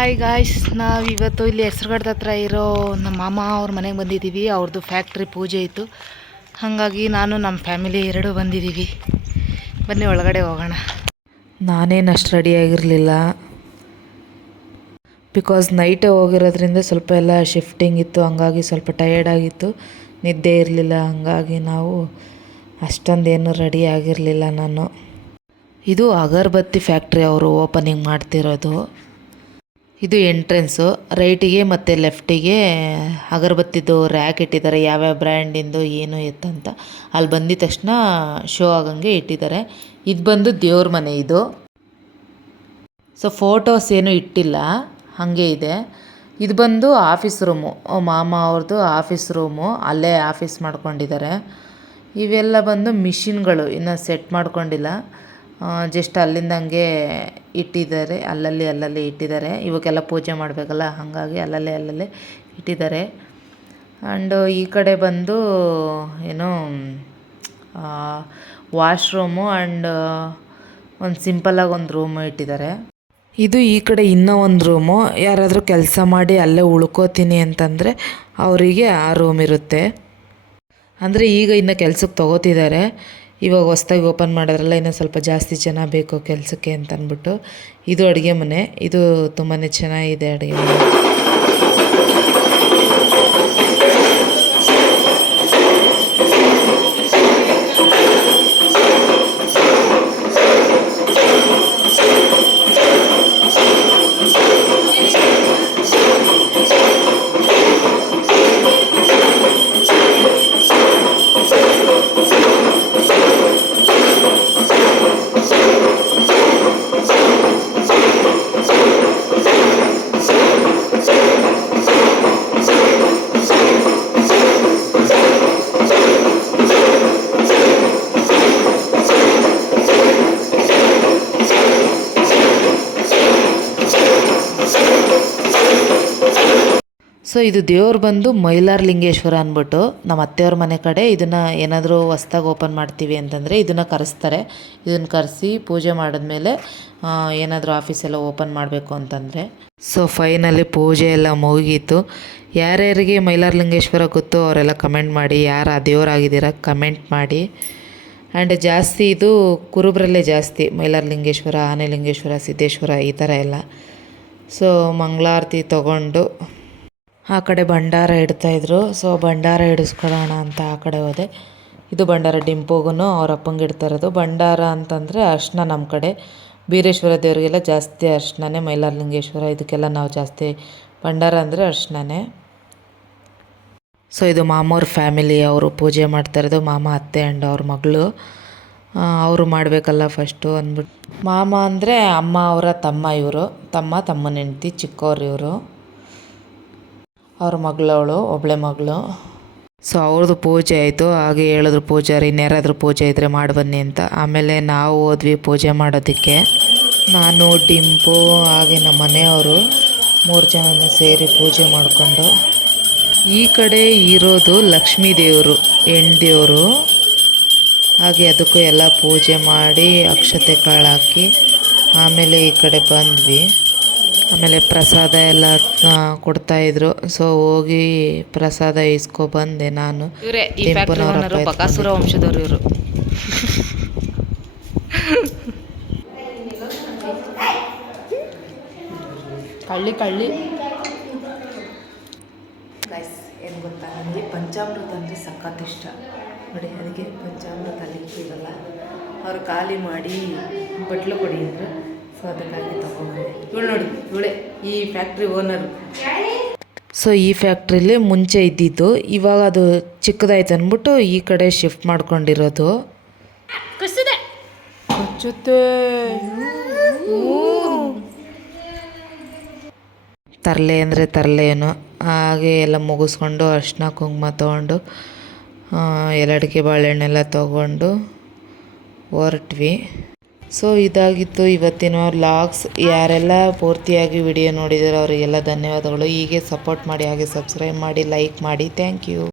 Hi guys ನಾವು ಇವತ್ತು ಇಲ್ಲಿ ಹೆಸ್ರುಗಡ್ದ ಹತ್ರ ಇರೋ ನಮ್ಮ ಮಾಮ ಅವ್ರ ಮನೆಗೆ ಬಂದಿದ್ದೀವಿ ಅವ್ರದ್ದು ಫ್ಯಾಕ್ಟ್ರಿ ಪೂಜೆ ಇತ್ತು. ಹಾಗಾಗಿ ನಾನು ನಮ್ಮ ಫ್ಯಾಮಿಲಿ ಎರಡೂ ಬಂದಿದ್ದೀವಿ ಬನ್ನಿ, ಒಳಗಡೆ ಹೋಗೋಣ. ನಾನೇನು ಅಷ್ಟು ರೆಡಿಯಾಗಿರಲಿಲ್ಲ ಬಿಕಾಸ್ ನೈಟೇ ಹೋಗಿರೋದ್ರಿಂದ ಸ್ವಲ್ಪ ಎಲ್ಲ ಶಿಫ್ಟಿಂಗ್ ಇತ್ತು. ಹಂಗಾಗಿ ಸ್ವಲ್ಪ ಟಯರ್ಡ್ ಆಗಿತ್ತು. ನಿದ್ದೆ ಇರಲಿಲ್ಲ. ಹಂಗಾಗಿ ನಾವು ಅಷ್ಟೊಂದೇನು ರೆಡಿ ಆಗಿರಲಿಲ್ಲ ನಾನು. ಇದು ಅಗರಬತ್ತಿ ಫ್ಯಾಕ್ಟ್ರಿ ಅವರು ಓಪನಿಂಗ್ ಮಾಡ್ತಿರೋದು. ಇದು ಎಂಟ್ರೆನ್ಸು ರೈಟಿಗೆ ಮತ್ತು ಲೆಫ್ಟಿಗೆ ಅಗರಬತ್ತಿದು ರ್ಯಾಕ್ ಇಟ್ಟಿದ್ದಾರೆ. ಯಾವ್ಯಾವ ಬ್ರ್ಯಾಂಡಿಂದು ಏನು ಎತ್ತಂತ ಅಲ್ಲಿ ಬಂದಿದ ತಕ್ಷಣ ಶೋ ಆಗಂಗೆ ಇಟ್ಟಿದ್ದಾರೆ. ಇದು ಬಂದು ದೇವ್ರ ಮನೆ ಇದು. ಸೊ ಫೋಟೋಸ್ ಏನೂ ಇಟ್ಟಿಲ್ಲ. ಹಾಗೆ ಇದೆ. ಇದು ಬಂದು ಆಫೀಸ್ ರೂಮು ಮಾಮ ಅವ್ರದ್ದು ಆಫೀಸ್ ರೂಮು ಅಲ್ಲೇ ಆಫೀಸ್ ಮಾಡ್ಕೊಂಡಿದ್ದಾರೆ. ಇವೆಲ್ಲ ಬಂದು ಮಿಷಿನ್ಗಳು ಇನ್ನೂ ಸೆಟ್ ಮಾಡ್ಕೊಂಡಿಲ್ಲ. ಜಸ್ಟ್ ಅಲ್ಲಿಂದ ಹಂಗೆ ಇಟ್ಟಿದ್ದಾರೆ. ಅಲ್ಲಲ್ಲಿ ಅಲ್ಲಲ್ಲಿ ಇಟ್ಟಿದ್ದಾರೆ. ಇವಕ್ಕೆಲ್ಲ ಪೂಜೆ ಮಾಡಬೇಕಲ್ಲ, ಹಾಗಾಗಿ ಅಲ್ಲಲ್ಲೇ ಅಲ್ಲಲ್ಲೇ ಇಟ್ಟಿದ್ದಾರೆ. ಆ್ಯಂಡ್ ಈ ಕಡೆ ಬಂದು ಏನು ವಾಶ್ರೂಮು ಆ್ಯಂಡ್ ಒಂದು ಸಿಂಪಲಾಗಿ ಒಂದು ರೂಮು ಇಟ್ಟಿದ್ದಾರೆ. ಇದು ಈ ಕಡೆ ಇನ್ನೂ ಒಂದು ರೂಮು. ಯಾರಾದರೂ ಕೆಲಸ ಮಾಡಿ ಅಲ್ಲೇ ಉಳ್ಕೋತೀನಿ ಅಂತಂದರೆ ಅವರಿಗೆ ಆ ರೂಮ್ ಇರುತ್ತೆ. ಅಂದರೆ ಈಗ ಇನ್ನು ಕೆಲಸಕ್ಕೆ ತೊಗೋತಿದ್ದಾರೆ. ಇವಾಗ ಹೊಸ್ದಾಗಿ ಓಪನ್ ಮಾಡಿದ್ರಲ್ಲ ಇನ್ನೂ ಸ್ವಲ್ಪ ಜಾಸ್ತಿ ಜನ ಬೇಕು ಕೆಲಸಕ್ಕೆ ಅಂತ ಅಂದ್ಬಿಟ್ಟು ಇದು ಅಡುಗೆ ಮನೆ. ಇದು ತುಂಬಾ ಚೆನ್ನಾಗಿದೆ ಅಡುಗೆ ಮನೆ. ಸೊ ಇದು ದೇವ್ರು ಬಂದು ಮೈಲಾರ್ ಲಿಂಗೇಶ್ವರ ಅಂದ್ಬಿಟ್ಟು ನಮ್ಮ ಅತ್ತೆಯವ್ರ ಮನೆ ಕಡೆ ಇದನ್ನು ಏನಾದರೂ ಹೊಸ್ದಾಗಿ ಓಪನ್ ಮಾಡ್ತೀವಿ ಅಂತಂದರೆ ಇದನ್ನು ಕರೆಸ್ತಾರೆ. ಇದನ್ನು ಕರೆಸಿ ಪೂಜೆ ಮಾಡಿದ್ಮೇಲೆ ಏನಾದರೂ ಆಫೀಸೆಲ್ಲ ಓಪನ್ ಮಾಡಬೇಕು ಅಂತಂದರೆ. ಸೊ ಫೈನಲಿ ಪೂಜೆ ಎಲ್ಲ ಮುಗೀತು. ಯಾರ್ಯಾರಿಗೆ ಮೈಲಾರಲಿಂಗೇಶ್ವರ ಗೊತ್ತು ಅವರೆಲ್ಲ ಕಮೆಂಟ್ ಮಾಡಿ, ಯಾರು ಆ ದೇವರಾಗಿದ್ದೀರ ಕಮೆಂಟ್ ಮಾಡಿ. ಆ್ಯಂಡ್ ಜಾಸ್ತಿ ಇದು ಕುರುಬರಲ್ಲೇ ಜಾಸ್ತಿ, ಮೈಲಾರ್ ಲಿಂಗೇಶ್ವರ, ಆನೆ ಲಿಂಗೇಶ್ವರ, ಸಿದ್ದೇಶ್ವರ ಈ ಥರ ಎಲ್ಲ. ಸೊ ಮಂಗಳಾರತಿ ತಗೊಂಡು ಆ ಕಡೆ ಭಂಡಾರ ಇಡ್ತಾಯಿದ್ರು ಸೊ ಭಂಡಾರ ಇಡಿಸ್ಕೊಳ್ಳೋಣ ಅಂತ ಆ ಕಡೆ ಹೋದೆ. ಇದು ಭಂಡಾರ ಡಿಂಪೋಗೂ ಅವ್ರ ಅಪ್ಪಂಗೆ ಇಡ್ತಾ ಇರೋದು. ಭಂಡಾರ ಅಂತಂದರೆ ಅರ್ಶಿನ ನಮ್ಮ ಕಡೆ. ಬೀರೇಶ್ವರ ದೇವರಿಗೆಲ್ಲ ಜಾಸ್ತಿ ಅರ್ಶಿನೇ ಮೈಲಾರಲಿಂಗೇಶ್ವರ, ಇದಕ್ಕೆಲ್ಲ ನಾವು ಜಾಸ್ತಿ ಭಂಡಾರ ಅಂದರೆ ಅರ್ಶಿನೇ ಸೊ ಇದು ಮಾಮವ್ರ ಫ್ಯಾಮಿಲಿ, ಅವರು ಪೂಜೆ ಮಾಡ್ತಾ ಇರೋದು ಮಾಮ, ಅತ್ತೆ ಆ್ಯಂಡ್ ಅವ್ರ ಮಗಳು. ಅವರು ಮಾಡಬೇಕಲ್ಲ ಫಸ್ಟು ಅಂದ್ಬಿಟ್ಟು ಮಾಮ ಅಂದರೆ ಅಮ್ಮ ಅವರ ತಮ್ಮ ಇವರು. ತಮ್ಮ ತಮ್ಮನ ಹೆಂಡ್ತಿ ಚಿಕ್ಕವ್ರು ಇವರು. ಅವ್ರ ಮಗಳವಳು ಒಬ್ಬಳೆ ಮಗಳು. ಸೊ ಅವ್ರದ್ದು ಪೂಜೆ ಆಯಿತು. ಹಾಗೆ ಹೇಳಿದ್ರು ಪೂಜಾರಿ, ಇನ್ಯಾರಾದರೂ ಪೂಜೆ ಇದ್ದರೆ ಮಾಡಿ ಬನ್ನಿ ಅಂತ. ಆಮೇಲೆ ನಾವು ಹೋದ್ವಿ ಪೂಜೆ ಮಾಡೋದಕ್ಕೆ. ನಾನು, ಡಿಂಪು, ಹಾಗೆ ನಮ್ಮ ಮನೆಯವರು ಮೂರು ಜನನೂ ಸೇರಿ ಪೂಜೆ ಮಾಡಿಕೊಂಡು. ಈ ಕಡೆ ಇರೋದು ಲಕ್ಷ್ಮೀ ದೇವರು ಹೆಣ್ದೇವರು ಹಾಗೆ ಅದಕ್ಕೂ ಎಲ್ಲ ಪೂಜೆ ಮಾಡಿ ಅಕ್ಷತೆ ಕಾಳು ಹಾಕಿ ಆಮೇಲೆ ಈ ಕಡೆ ಬಂದ್ವಿ. ಆಮೇಲೆ ಪ್ರಸಾದ ಎಲ್ಲ ಕೊಡ್ತಾಯಿದ್ರು ಸೊ ಹೋಗಿ ಪ್ರಸಾದ ಇಸ್ಕೊ ಬಂದೆ ನಾನು. ಬಕಾಸುರ ವಂಶದವರು ಇವರು. ಕಳ್ಳಿ ಕಳ್ಳಿ. ಗೈಸ್ ಏನು ಗೊತ್ತಾ? ನನಗೆ ಪಂಚಾಮೃತ ಅಂದರೆ ಸಖತ್ ಇಷ್ಟ. ನೋಡಿ ಅದಕ್ಕೆ ಪಂಚಾಮೃತ ಲಿಕ್ವಿಡಲ್ಲ ಅವ್ರು ಖಾಲಿ ಮಾಡಿ ಬಟ್ಲು ಕೊಡಿ ಅಂದರು ಸೊ ಅದಕ್ಕಾಗಿ ಇವಳು ನೋಡಿ ಇವಳೆ ಈ ಫ್ಯಾಕ್ಟ್ರಿ ಓನರು ಸೊ ಈ ಫ್ಯಾಕ್ಟ್ರಿಲಿ ಮುಂಚೆ ಇದ್ದಿದ್ದು ಇವಾಗ ಅದು ಚಿಕ್ಕದಾಯ್ತು ಅಂದ್ಬಿಟ್ಟು ಈ ಕಡೆ ಶಿಫ್ಟ್ ಮಾಡ್ಕೊಂಡಿರೋದು. ತರಲೆ ಅಂದರೆ ತರಲೇನು. ಹಾಗೆ ಎಲ್ಲ ಮುಗಿಸ್ಕೊಂಡು ಅರ್ಶಿನ ಕುಂಕುಮ ತೊಗೊಂಡು ಎಲ್ಲಡಿಕೆ ಬಾಳೆಹಣ್ಣೆಲ್ಲ ತೊಗೊಂಡು ಹೊರಟ್ವಿ. ಸೊ ಇದಾಗಿತ್ತು ಇವತ್ತಿನ ಲಾಗ್ಸ್ ಯಾರೆಲ್ಲ ಪೂರ್ತಿಯಾಗಿ ವಿಡಿಯೋ ನೋಡಿದಾರೋ ಅವರಿಗೆಲ್ಲ ಧನ್ಯವಾದಗಳು. ಹೀಗೆ ಸಪೋರ್ಟ್ ಮಾಡಿ, ಹಾಗೆ ಸಬ್ಸ್ಕ್ರೈಬ್ ಮಾಡಿ ಲೈಕ್ ಮಾಡಿ. Thank you